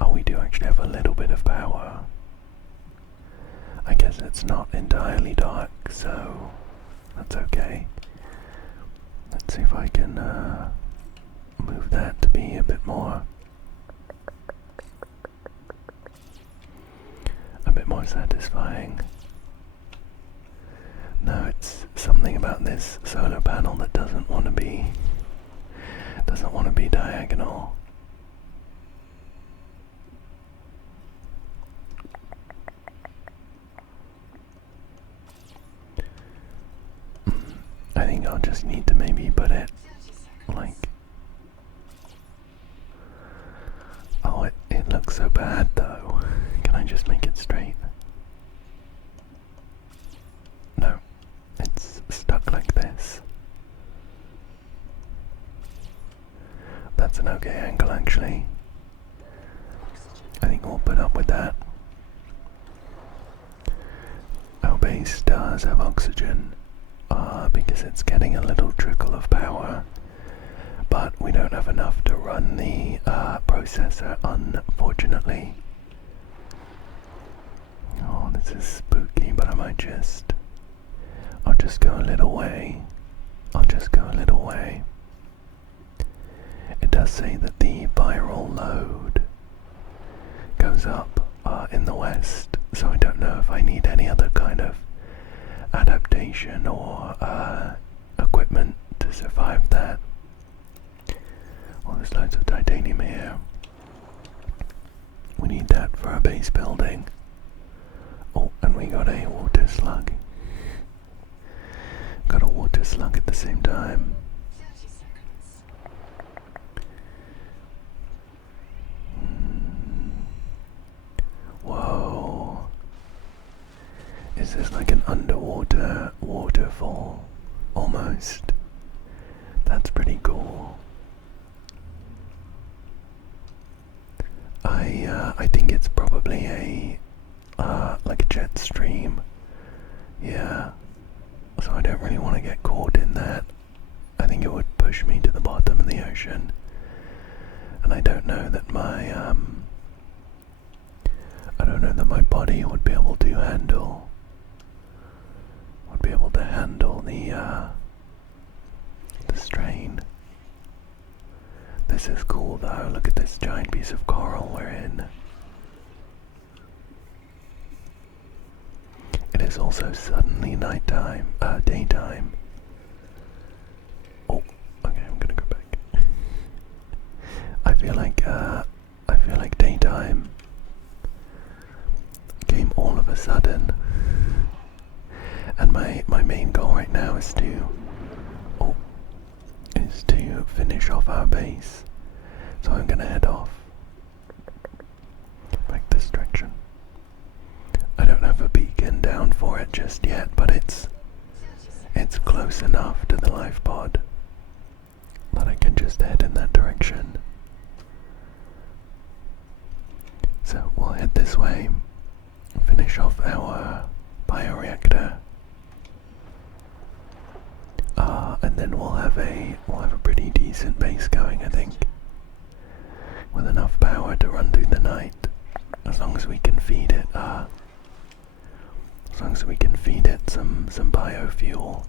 Oh, we do actually have a little bit of power. I guess it's not entirely dark, so that's okay. Let's see if I can move that to be a bit more satisfying. No, it's something about this solar panel that doesn't want to be diagonal. I think I'll just need to maybe put it like, oh, it looks so bad though. Can I just make it straight? No, it's stuck like this. That's an okay angle actually. I think we'll put up with that. Our base does have oxygen, because it's getting a little trickle of power, but we don't have enough to run the processor, unfortunately. Oh, this is spooky, but I'll just go a little way. It does say that the viral load goes up in the west, so I don't know if I need any other kind of adaptation or equipment to survive that. Well, there's loads of titanium here. We need that for our base building. Oh, and we got a water slug. Got a water slug at the same time. Whoa. Is this like an underwater waterfall? Almost. That's pretty cool. I think it's probably a like a jet stream. Yeah. So I don't really want to get caught in that. I think it would push me to the bottom of the ocean. And I don't know that my body would be able to handle the strain. This is cool though. Look at this giant piece of coral we're in. It is also suddenly daytime. Oh, okay, I'm gonna go back. I feel like daytime came all of a sudden. And my main goal right now is to finish off our base. So I'm gonna head off back this direction. I don't have a beacon down for it just yet, but it's close enough to the life pod that I can just head in that direction. So we'll head this way, finish off our bioreactor, and then we'll have a pretty decent base going, I think, with enough power to run through the night, as long as we can feed it. Some biofuel.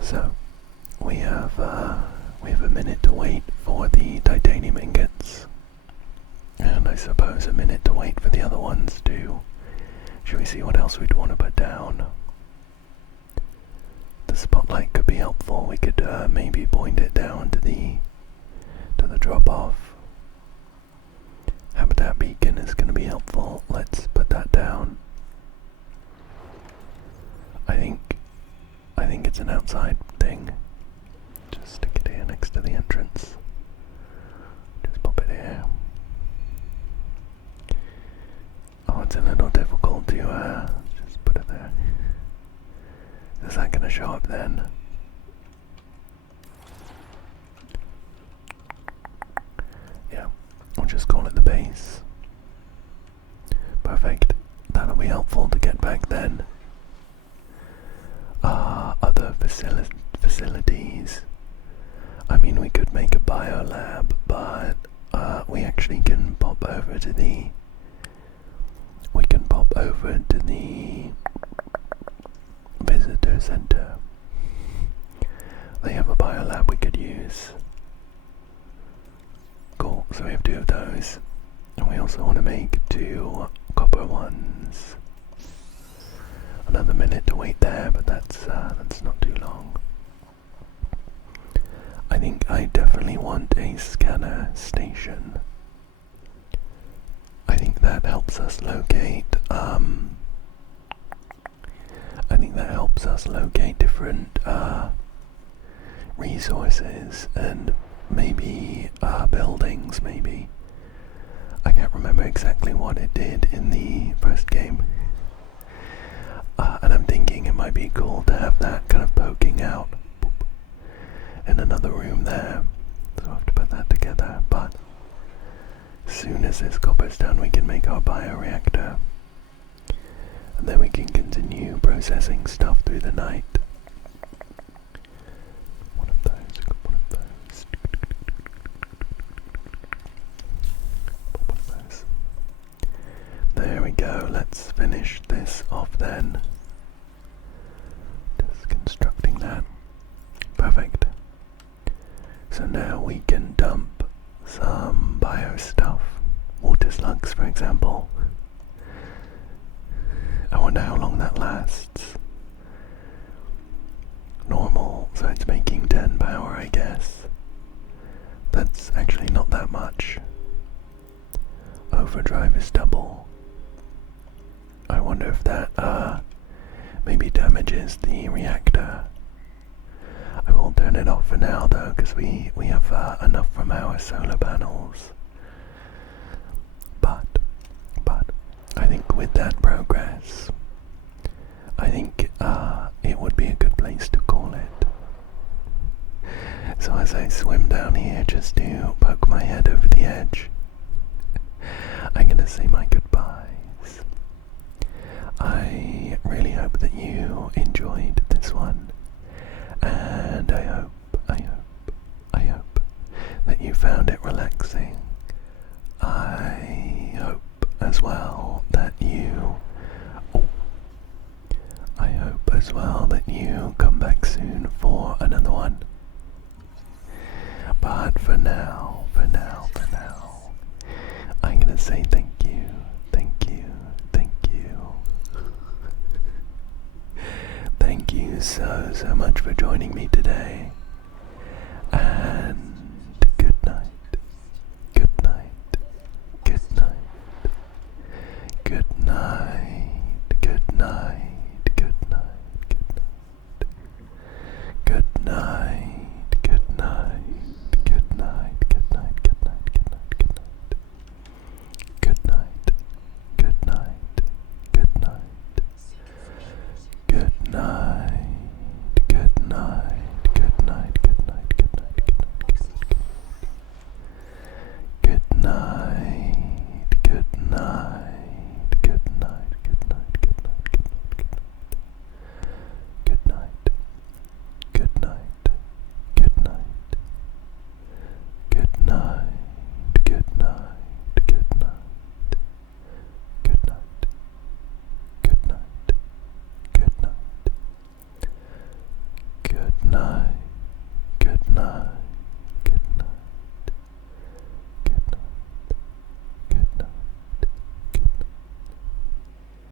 So we have a minute to wait for the titanium ingots, and I suppose a minute to wait for the other ones too. Should we see what else we'd want to put down? The spotlight could be helpful. We could maybe point it down to the drop-off. Habitat beacon is going to be helpful. Let's put that down. I think it's an outside thing. Just stick it here next to the entrance. Just pop it here. Oh, it's a little difficult to just put it there. Is that going to show up then? Yeah, I'll just call it the base. Perfect. That'll be helpful to get back then. Other facilities. I mean, we could make a biolab, but we actually can pop over to the. Visitor center. They have a biolab we could use. Cool. So we have 2 of those, and we also want to make 2 copper ones. Another minute to wait there, but that's not too long. I think I definitely want a scanner station. I think that helps us locate. Different resources and maybe buildings. Maybe I can't remember exactly what it did in the first game. And I'm thinking it might be cool to have that kind of poking out in another room there. So I'll have to put that together. But as soon as this copper's done, we can make our bioreactor. And then we can continue processing stuff through the night. One of those. Pop one of those. There we go. Let's finish this off then. Just constructing that. Perfect. So now we can dump some bio stuff. Water slugs, for example. I wonder how long that lasts. Normal, so it's making 10 power, I guess. That's actually not that much. Overdrive is double. I wonder if that maybe damages the reactor. I will turn it off for now though, because we have enough from our solar panels. But I think with that progress, I think it would be a good place to call it. So as I swim down here just to poke my head over the edge, I'm gonna say my goodbyes. I really hope that you enjoyed this one, and I hope that you found it relaxing. I hope as well that you come back soon for another one. But for now, I'm gonna say thank you. Thank you so much for joining me today. And good night. Good night.